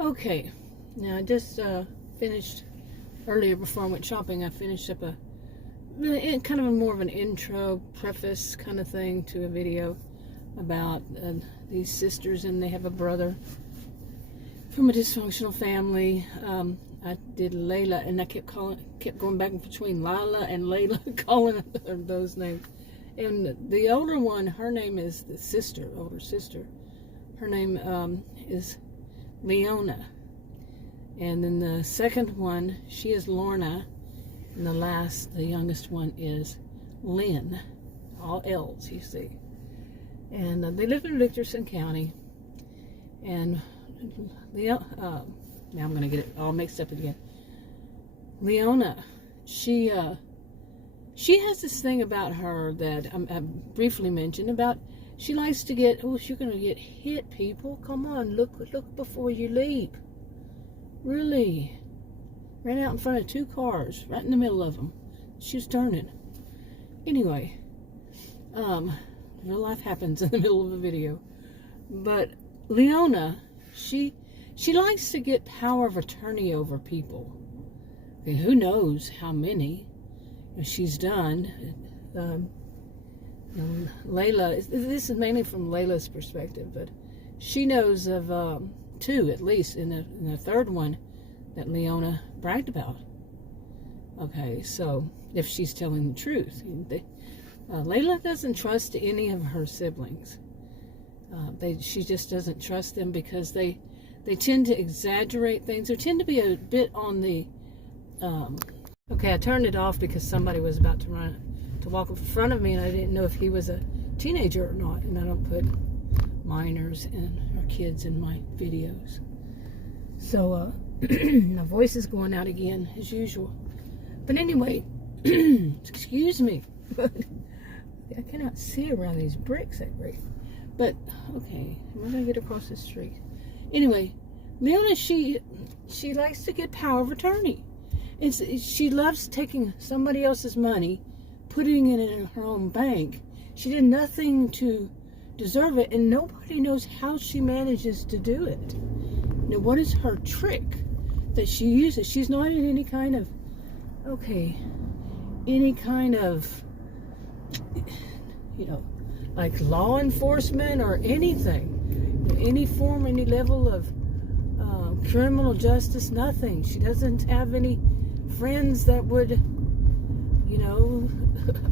Okay, now I just finished earlier before I went shopping. I finished up kind of more of an intro preface kind of thing to a video about these sisters, and they have a brother from a dysfunctional family. I did Layla, and I kept going back between Layla and Layla, calling her those names. And the older one, her name is the older sister. Her name is Leona. And then the second one, she is Lorna. And the youngest one is Lynn. All L's, you see. And they live in Dickerson County. And now I'm going to get it all mixed up again. Leona, she has this thing about her that I briefly mentioned about. She likes to get, oh, you're going to get hit, people. Come on, look before you leap. Really? Ran out in front of 2 cars, right in the middle of them. She was turning. Anyway, real life happens in the middle of a video. But Leona, she likes to get power of attorney over people. Okay, who knows how many she's done. Layla, this is mainly from Layla's perspective, but she knows of 2 at least, in the third one that Leona bragged about. Okay, so if she's telling the truth, Layla doesn't trust any of her siblings. She just doesn't trust them because they tend to exaggerate things. They tend to be a bit on the okay, I turned it off because somebody was about to walk in front of me, and I didn't know if he was a teenager or not. And I don't put minors or kids in my videos. So my voice is going out again as usual. But anyway, excuse me. I cannot see around these bricks that great. But okay, I'm gonna get across the street. Anyway, Leona, she likes to get power of attorney. She loves taking somebody else's money, putting it in her own bank. She did nothing to deserve it, and nobody knows how she manages to do it. Now, what is her trick that she uses? She's not in any kind of, like law enforcement or anything. Any form, any level of criminal justice, nothing. She doesn't have any friends that would,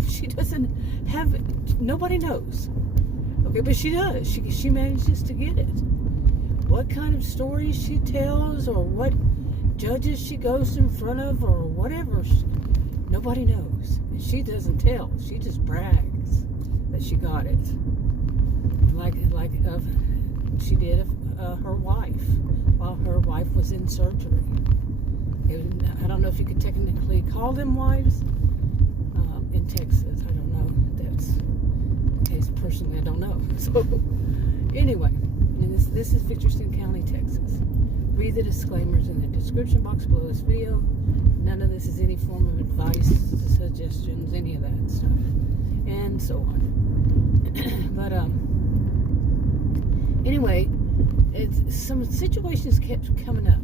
she doesn't have, nobody knows. Okay, but she does. She manages to get it. What kind of stories she tells, or what judges she goes in front of, or whatever, nobody knows. And she doesn't tell. She just brags that she got it. Like she did her wife while her wife was in surgery. I don't know if you could technically call them wives in Texas. I don't know. That's the case. Personally, I don't know. So anyway, this is Dickerson County, Texas. Read the disclaimers in the description box below this video. None of this is any form of advice, suggestions, any of that stuff, and so on. But anyway, some situations kept coming up,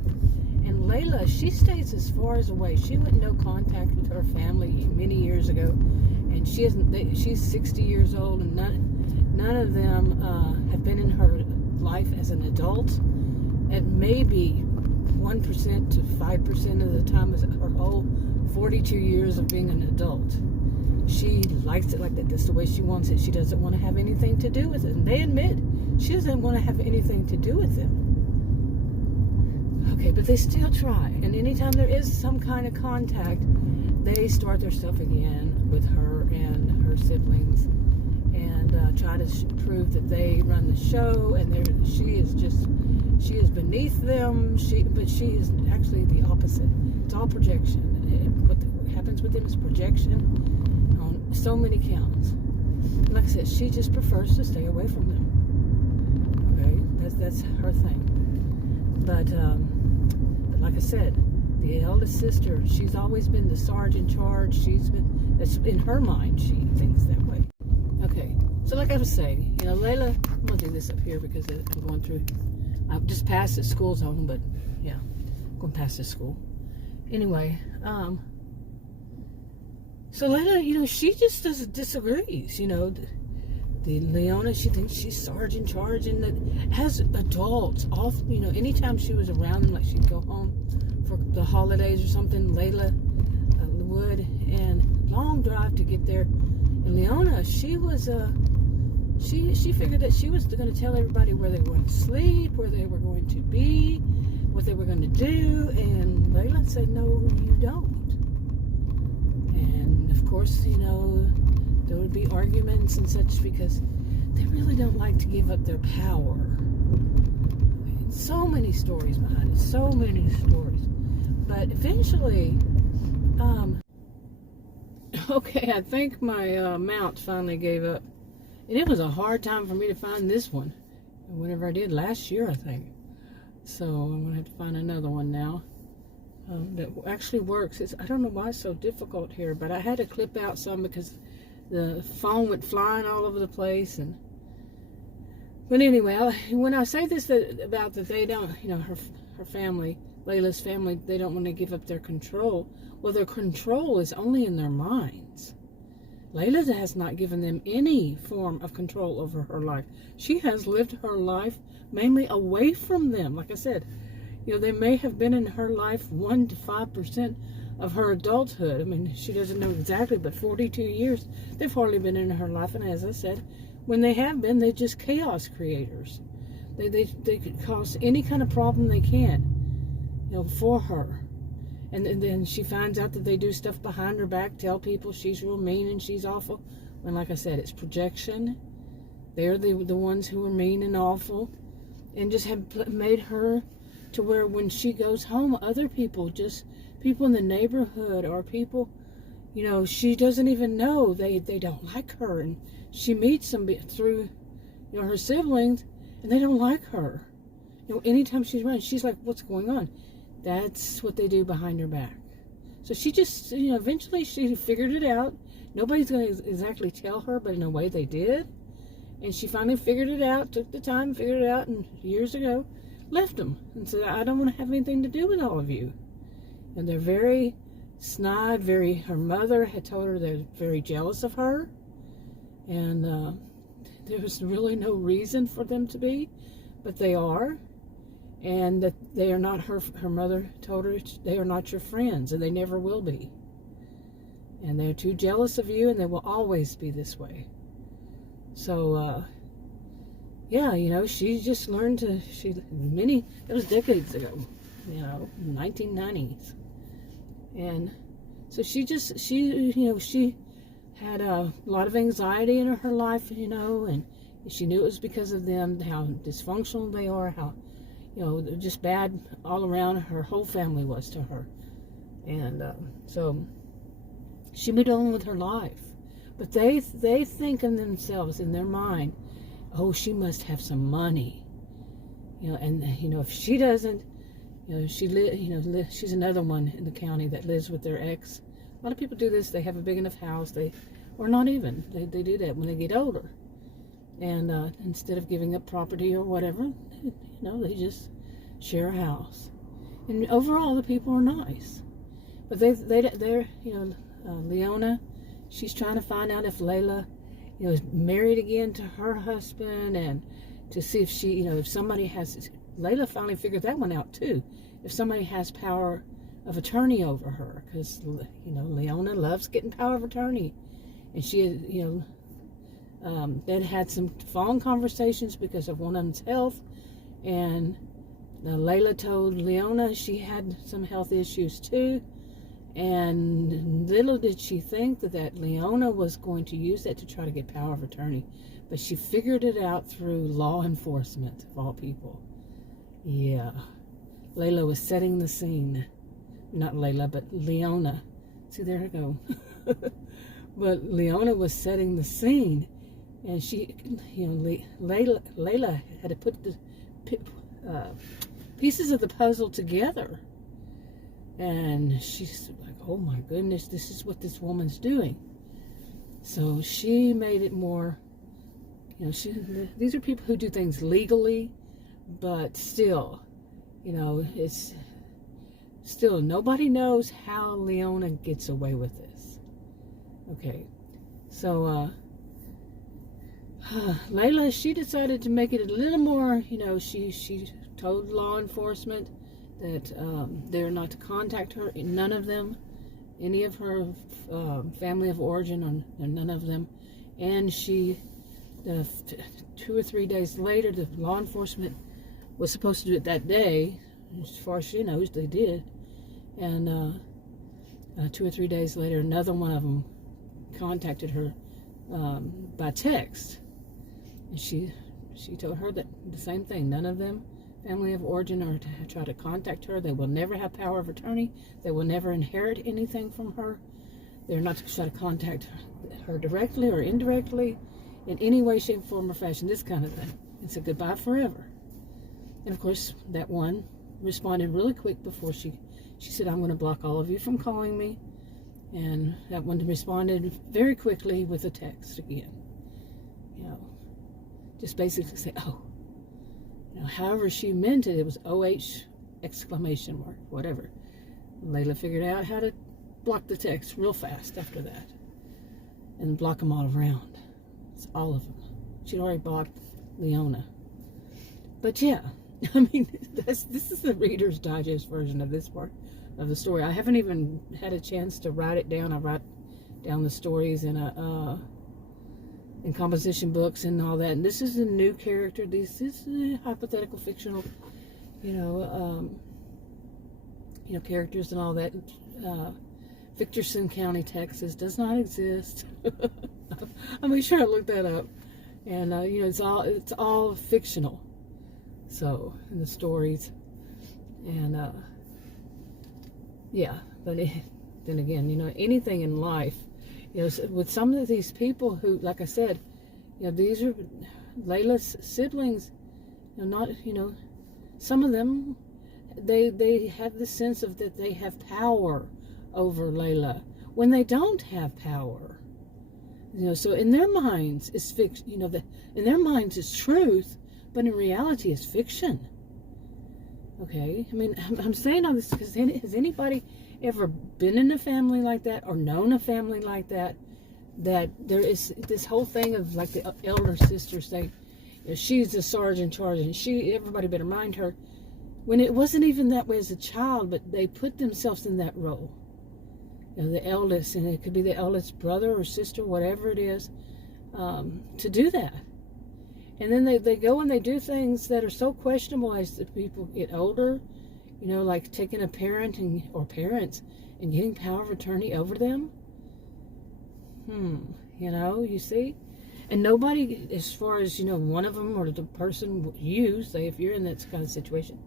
and Layla, she stays as far as away. She went no contact with her family many years ago, and she's 60 years old, and none of them have been in her life as an adult, and maybe 1% to 5% of the time is her whole 42 years of being an adult. She likes it like that. That's the way she wants it. She doesn't want to have anything to do with it. And they admit she doesn't want to have anything to do with them. Okay, but they still try. And anytime there is some kind of contact, they start their stuff again with her and her siblings, and try to prove that they run the show, and she is beneath them. But she is actually the opposite. It's all projection. What happens with them is projection on so many counts. And like I said, she just prefers to stay away from them. Okay, that's her thing. But like I said, the eldest sister, she's always been the sarge in charge. That's in her mind, she thinks that way. Okay, so like I was saying, Layla, I'm gonna do this up here because I'm going through I just passed the school zone, but yeah, going past the school. Anyway, so Layla, she just disagrees. The Leona, she thinks she's Sergeant Charge, and that as adults, anytime she was around them, like she'd go home for the holidays or something, Layla would, and long drive to get there. And Leona, she was she figured that she was going to tell everybody where they were going to sleep, where they were going to be, what they were going to do, and Layla said, no, you don't. And of course, there would be arguments and such because they really don't like to give up their power. And so many stories behind it, so many stories. But eventually, okay, I think my mount finally gave up. And it was a hard time for me to find this one. Whenever I did last year, I think. So I'm going to have to find another one now that actually works. I don't know why it's so difficult here, but I had to clip out some because the phone went flying all over the place. But anyway, when I say this about that they don't, her family, Layla's family, they don't want to give up their control. Well, their control is only in their minds. Layla has not given them any form of control over her life. She has lived her life mainly away from them. Like I said, they may have been in her life 1 to 5% of her adulthood. I mean, she doesn't know exactly, but 42 years, they've hardly been in her life. And as I said, when they have been, they're just chaos creators. They could cause any kind of problem they can, for her. And then she finds out that they do stuff behind her back, tell people she's real mean and she's awful. When, like I said, it's projection. They're the ones who are mean and awful. And just have made her to where when she goes home, other people, just people in the neighborhood or people, she doesn't even know, they don't like her. And she meets them through, her siblings, and they don't like her. Anytime she's around, she's like, what's going on? That's what they do behind her back. So she just, eventually she figured it out. Nobody's going to exactly tell her, but in a way they did. And she finally figured it out, took the time, figured it out, and years ago, left them. And said, I don't want to have anything to do with all of you. And they're very snide, her mother had told her they're very jealous of her. And there was really no reason for them to be, but they are. And that they are not her mother told her they are not your friends, and they never will be. And they're too jealous of you, and they will always be this way. So, she just learned it was decades ago, 1990s. And so she had a lot of anxiety in her life, and she knew it was because of them, how dysfunctional they are, how just bad all around. Her whole family was to her. And so she moved on with her life. But they think in themselves, in their mind, oh, she must have some money. And if she doesn't, she's another one in the county that lives with their ex. A lot of people do this. They have a big enough house. Or not even. They do that when they get older. And instead of giving up property or whatever, they just share a house. And overall, the people are nice. But they're Leona, she's trying to find out if Layla, is married again to her husband, and to see if she, if somebody has. Layla finally figured that one out too. If somebody has power of attorney over her, because Leona loves getting power of attorney, and she, then had some phone conversations because of one of them's health. And Layla told Leona she had some health issues too. And little did she think that Leona was going to use that to try to get power of attorney. But she figured it out through law enforcement, of all people. Yeah. Layla was setting the scene. Not Layla, but Leona. See, there I go. But Leona was setting the scene. And she, Layla had to put the pieces of the puzzle together. And she's like, oh my goodness, this is what this woman's doing. So she made it more, these are people who do things legally, but still, it's still, nobody knows how Leona gets away with this. Okay, so Layla, she decided to make it a little more, she told law enforcement that they're not to contact her, none of them, any of her family of origin, or none of them. And 2 or 3 days later, the law enforcement was supposed to do it that day. As far as she knows, they did. And 2 or 3 days later, another one of them contacted her by text. And she told her that the same thing. None of them, family of origin, are to try to contact her. They will never have power of attorney. They will never inherit anything from her. They're not to try to contact her directly or indirectly in any way, shape, form, or fashion. This kind of thing. It's a goodbye forever. And of course, that one responded really quick before she said, "I'm going to block all of you from calling me." And that one responded very quickly with a text again. Just basically say, "Oh." However she meant it, it was OH exclamation mark, whatever. Layla figured out how to block the text real fast after that. And block them all around. It's all of them. She'd already blocked Leona. But yeah, I mean, this is the Reader's Digest version of this part of the story. I haven't even had a chance to write it down. I write down the stories in in composition books and all that. And this is a new character. This is a hypothetical fictional, characters and all that. Victorson County, Texas does not exist. I made sure I looked that up. And it's all fictional. So, in the stories, and yeah, but then again, anything in life, with some of these people who, like I said, these are Layla's siblings. Some of them, they have the sense of that they have power over Layla when they don't have power. So in their minds it's fiction. In their minds it's truth, but in reality it's fiction. Okay, I mean, I'm saying all this because has anybody ever been in a family like that or known a family like that? That there is this whole thing of like the elder sister saying, she's the sergeant charge, and everybody better mind her. When it wasn't even that way as a child, but they put themselves in that role. The eldest, and it could be the eldest brother or sister, whatever it is, to do that. And then they go and they do things that are so questionable as the people get older, like taking a parent or parents and getting power of attorney over them. You see? And nobody, as far as, one of them or the person, say if you're in that kind of situation,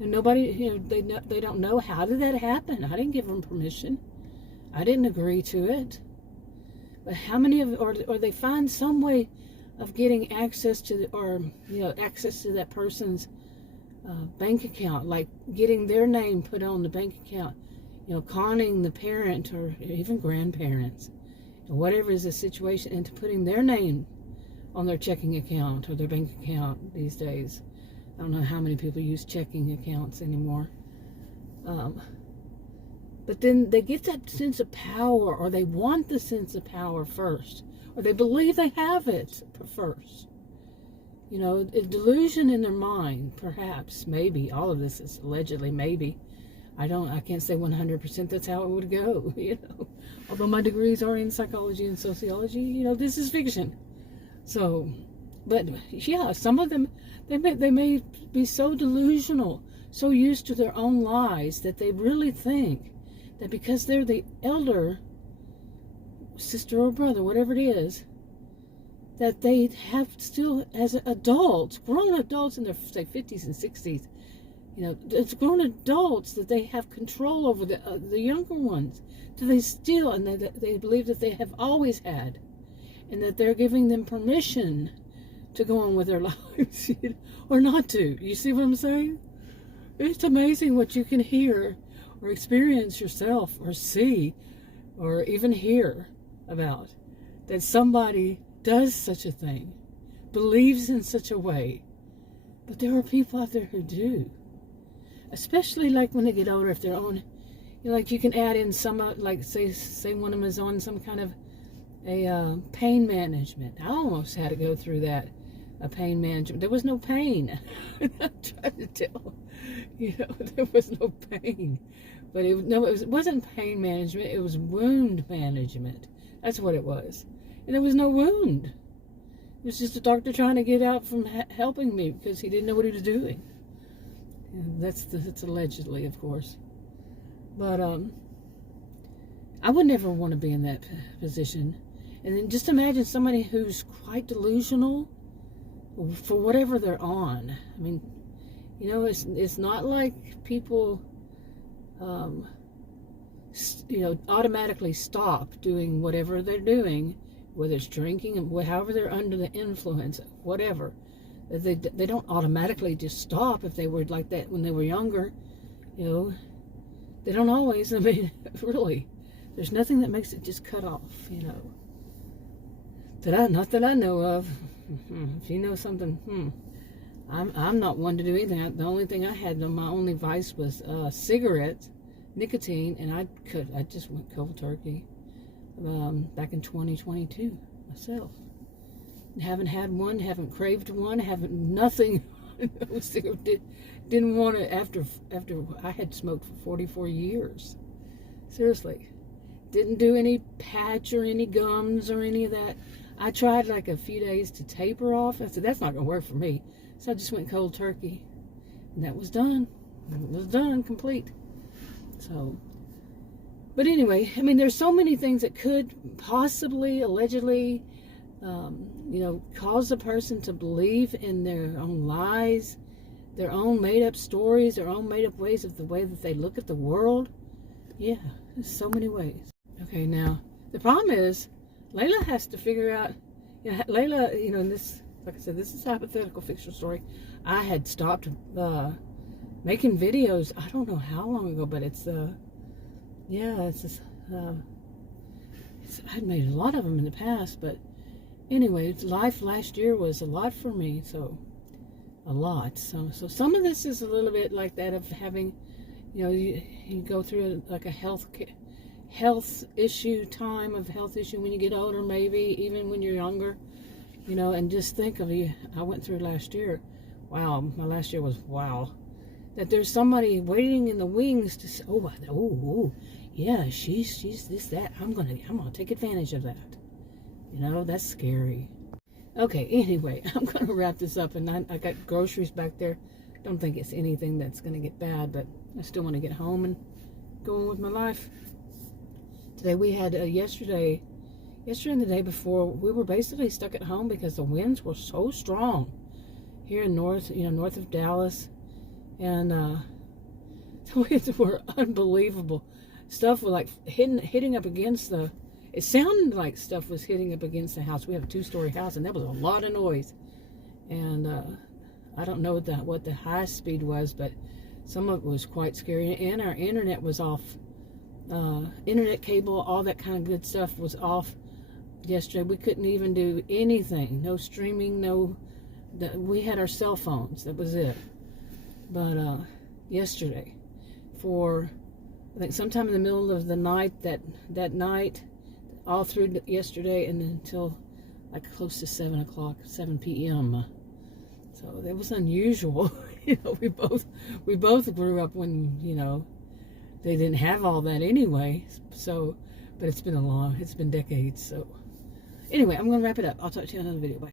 and nobody, they don't know, how did that happen? I didn't give them permission. I didn't agree to it. But how many of, or they find some way of getting access to, access to that person's bank account, like getting their name put on the bank account, conning the parent or even grandparents, whatever is the situation, into putting their name on their checking account or their bank account these days. I don't know how many people use checking accounts anymore. But then they get that sense of power, or they want the sense of power first, or they believe they have it first. A delusion in their mind, perhaps, maybe. All of this is allegedly, maybe. I can't say 100% that's how it would go, Although my degrees are in psychology and sociology, this is fiction. So, but yeah, some of them, they may be so delusional, so used to their own lies, that they really think that because they're the elder sister or brother, whatever it is, that they have still, as adults, grown adults in their, say, 50s and 60s, it's grown adults, that they have control over the younger ones. Do they still, and they believe that they have always had, and that they're giving them permission to go on with their lives, or not to. You see what I'm saying? It's amazing what you can hear or experience yourself, or see, or even hear about, that somebody does such a thing, believes in such a way, But there are people out there who do. Especially like when they get older, if they're on, like you can add in some, like say one of them is on some kind of a pain management. I almost had to go through that, a pain management. There was no pain. I'm trying to tell, there was no pain. But it wasn't pain management. It was wound management. That's what it was. And there was no wound. It was just a doctor trying to get out from helping me because he didn't know what he was doing. And that's allegedly, of course. But I would never want to be in that position. And then just imagine somebody who's quite delusional for whatever they're on. I mean, it's not like people, automatically stop doing whatever they're doing, whether it's drinking and however they're under the influence, whatever. They don't automatically just stop if they were like that when they were younger. They don't always. I mean, really, there's nothing that makes it just cut off. Not that I know of. If you know something, I'm not one to do anything. The only thing I had, my only vice was cigarettes, nicotine, and I just went cold turkey back in 2022 myself. Haven't had one, haven't craved one, nothing. Didn't want to after I had smoked for 44 years. Seriously. Didn't do any patch or any gums or any of that. I tried like a few days to taper off. I said, that's not going to work for me. So I just went cold turkey. And that was done. It was done, complete. So, but anyway, I mean, there's so many things that could possibly, allegedly, cause a person to believe in their own lies, their own made-up stories, their own made-up ways of the way that they look at the world. Yeah, there's so many ways. Okay, now, the problem is, Layla has to figure out, Layla, and this, like I said, this is a hypothetical fictional story. I had stopped making videos, I don't know how long ago, but it's I'd made a lot of them in the past, but anyway, life last year was a lot for me, so a lot. So some of this is a little bit like that of having, you go through like a health issue when you get older, maybe even when you're younger, and just think of I went through last year. Wow, my last year was wow. That there's somebody waiting in the wings to say, yeah, she's this, that. I'm gonna take advantage of that. That's scary. Okay, anyway, I'm gonna wrap this up, and I got groceries back there. Don't think it's anything that's gonna get bad, but I still want to get home and go on with my life. Today we had yesterday and the day before, we were basically stuck at home because the winds were so strong here in north of Dallas, and the winds were unbelievable. Stuff was like hitting up against it sounded like stuff was hitting up against the house. We have a 2-story house, and that was a lot of noise. And I don't know what the high speed was, but some of it was quite scary. And our internet was off. Internet cable, all that kind of good stuff was off yesterday. We couldn't even do anything. No streaming, we had our cell phones. That was it. But yesterday, for I think sometime in the middle of the night, that night, all through yesterday, and until like close to 7 p.m. So that was unusual. We both grew up when they didn't have all that anyway. So, but it's been decades. So anyway, I'm gonna wrap it up. I'll talk to you in another video. Bye.